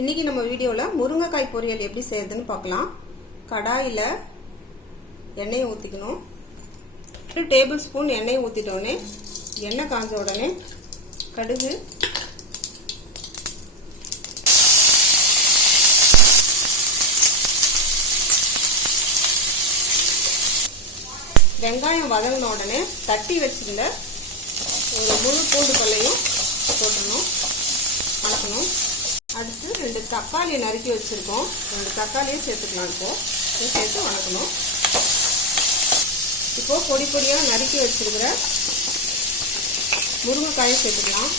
இன்னைக்கு நம்ம வீடியோல முருங்கைக்காய் பொரியல் எப்படி செய்யறதுன்னு பார்க்கலாம். கடாயில எண்ணெய் ஊத்திக்கணும். 1 டேபிள் ஸ்பூன் எண்ணெய் ஊத்திட்டோனே எண்ணெய் காஞ்ச உடனே கடுகு, வெங்காயம் வதங்கின உடனே தட்டி வச்சிருந்த ஒரு முழு பூண்டு பல்லையும் போட்டுடணும், வதக்கணும். அடுத்து 2 தக்காளி நறுக்கி வச்சிருக்கோம், 2 தக்காளியும் சேர்த்துக்கலாம். இப்போ சேர்த்து வதக்கணும். இப்போ பொடி பொடியா நறுக்கி வச்சிருக்கிற முருங்கைக்காயை சேர்த்துக்கலாம்.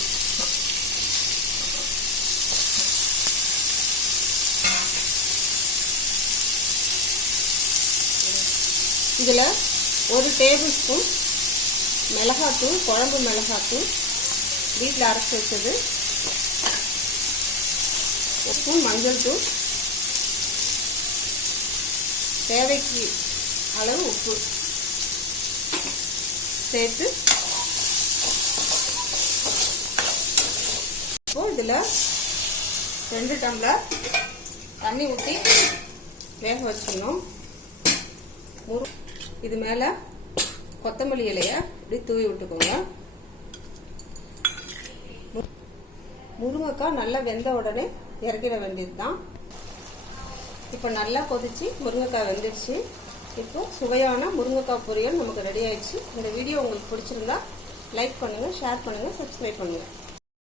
இதுல 1 டேபிள் ஸ்பூன் மிளகாத்தூள், குழம்பு மிளகாத்தூள் வீட்டில் அரைச்சி வச்சது, 1 ஸ்பூன் மஞ்சள் தூள், தேவைக்கு அளவு உப்பு சேர்த்து இப்போ இதில் 2 டம்ளர் தண்ணி ஊற்றி வேக வச்சுக்கணும். இது மேலே கொத்தமல்லி இலையை இப்படி தூவி விட்டுக்கோங்க. முருங்கைக்காய் நல்லா வெந்த உடனே இறக்கிட வேண்டியது தான். இப்போ நல்லா கொதிச்சு முருங்கைக்காய் வெந்துடுச்சு. இப்போ சுவையான முருங்கைக்காய் பொரியல் நமக்கு ரெடி ஆயிடுச்சு. இந்த வீடியோ உங்களுக்கு பிடிச்சிருந்தா லைக் பண்ணுங்கள், ஷேர் பண்ணுங்கள், சப்ஸ்கிரைப் பண்ணுங்கள்.